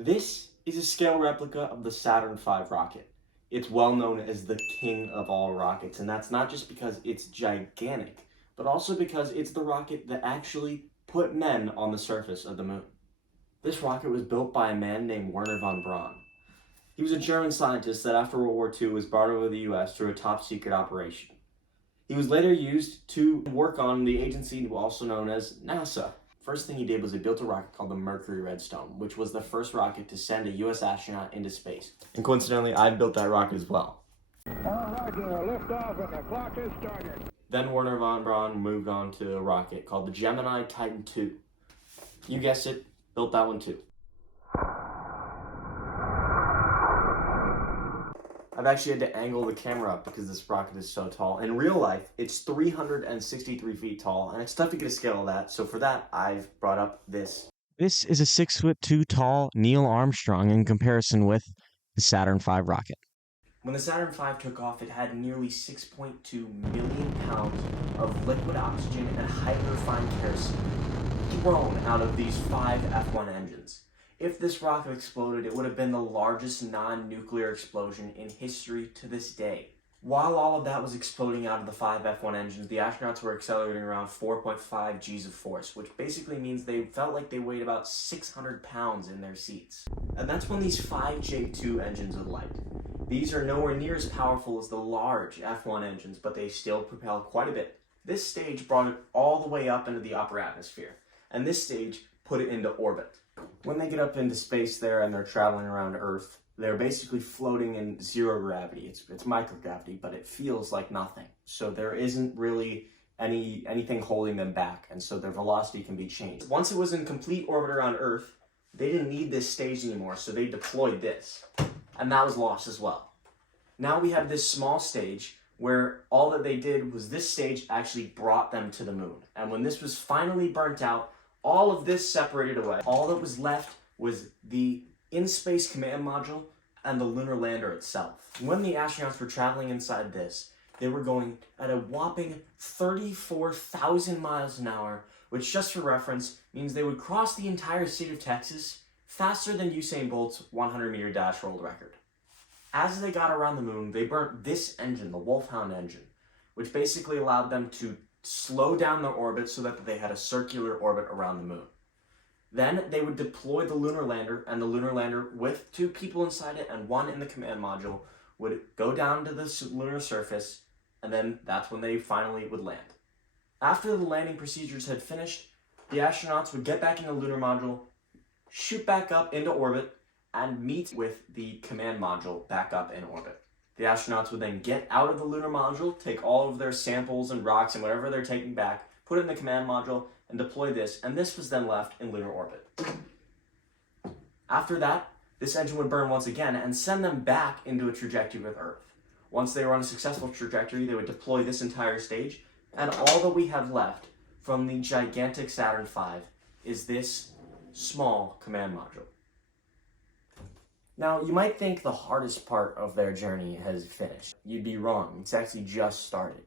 This is a scale replica of the Saturn V rocket. It's well known as the king of all rockets, and that's not just because it's gigantic, but also because it's the rocket that actually put men on the surface of the moon. This rocket was built by a man named Wernher von Braun. He was a German scientist that after World War II was brought over to the US through a top-secret operation. He was later used to work on the agency also known as NASA. First thing he did was he built a rocket called the Mercury Redstone, which was the first rocket to send a US astronaut into space. And coincidentally, I built that rocket as well. Alright, lift off and the clock is started. Then Wernher von Braun moved on to a rocket called the Gemini Titan II. You guessed it, built that one too. I've actually had to angle the camera up because this rocket is so tall. In real life, it's 363 feet tall, and it's tough to get a scale of that, so for that, I've brought up this. This is a 6'2" tall Neil Armstrong in comparison with the Saturn V rocket. When the Saturn V took off, it had nearly 6.2 million pounds of liquid oxygen and highly refined kerosene thrown out of these 5 F1 engines. If this rocket exploded, it would have been the largest non-nuclear explosion in history to this day. While all of that was exploding out of the 5 F1 engines, the astronauts were accelerating around 4.5 Gs of force, which basically means they felt like they weighed about 600 pounds in their seats. And that's when these 5 J2 engines would light. These are nowhere near as powerful as the large F1 engines, but they still propel quite a bit. This stage brought it all the way up into the upper atmosphere, and this stage put it into orbit. When they get up into space there and they're traveling around Earth, they're basically floating in zero gravity. It's microgravity, but it feels like nothing. So there isn't really anything holding them back, and so their velocity can be changed. Once it was in complete orbit around Earth, they didn't need this stage anymore, so they deployed this, and that was lost as well. Now we have this small stage where all that they did was this stage actually brought them to the moon, and when this was finally burnt out, all of this separated away. All that was left was the in-space command module and the lunar lander itself. When the astronauts were traveling inside this, they were going at a whopping 34,000 miles an hour, which just for reference means they would cross the entire state of Texas faster than Usain Bolt's 100-meter dash world record. As they got around the moon, they burnt this engine, the Wolfhound engine, which basically allowed them to slow down their orbit so that they had a circular orbit around the moon. Then they would deploy the lunar lander, and the lunar lander with 2 people inside it and 1 in the command module would go down to the lunar surface, and then that's when they finally would land. After the landing procedures had finished, the astronauts would get back in the lunar module, shoot back up into orbit, and meet with the command module back up in orbit. The astronauts would then get out of the lunar module, take all of their samples and rocks and whatever they're taking back, put it in the command module, and deploy this, and this was then left in lunar orbit. After that, this engine would burn once again and send them back into a trajectory with Earth. Once they were on a successful trajectory, they would deploy this entire stage, and all that we have left from the gigantic Saturn V is this small command module. Now, you might think the hardest part of their journey has finished. You'd be wrong. It's actually just started.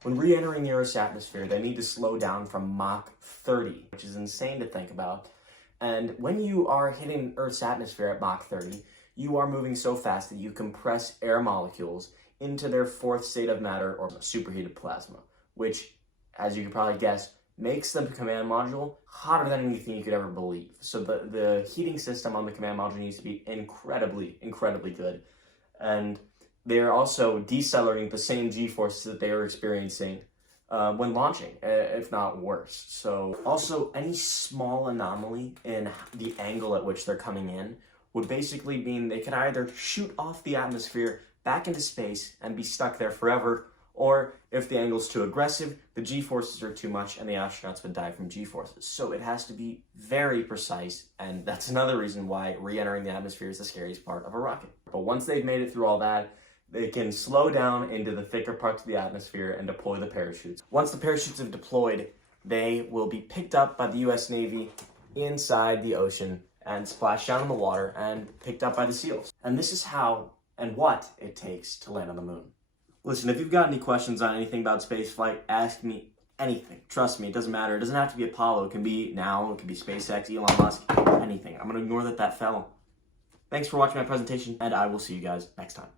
When re-entering the Earth's atmosphere, they need to slow down from Mach 30, which is insane to think about. And when you are hitting Earth's atmosphere at Mach 30, you are moving so fast that you compress air molecules into their 4th state of matter, or superheated plasma, which, as you can probably guess, makes the command module hotter than anything you could ever believe. So the heating system on the command module needs to be incredibly, incredibly good. And they're also decelerating the same G-forces that they were experiencing when launching, if not worse. So also, any small anomaly in the angle at which they're coming in would basically mean they could either shoot off the atmosphere back into space and be stuck there forever, or if the angle's too aggressive, the G-forces are too much and the astronauts would die from G-forces. So it has to be very precise, and that's another reason why re-entering the atmosphere is the scariest part of a rocket. But once they've made it through all that, they can slow down into the thicker parts of the atmosphere and deploy the parachutes. Once the parachutes have deployed, they will be picked up by the US Navy inside the ocean and splashed down in the water and picked up by the SEALs. And this is how and what it takes to land on the moon. Listen, if you've got any questions on anything about spaceflight, ask me anything. Trust me, it doesn't matter. It doesn't have to be Apollo. It can be now. It can be SpaceX, Elon Musk, anything. I'm going to ignore that fell. Thanks for watching my presentation, and I will see you guys next time.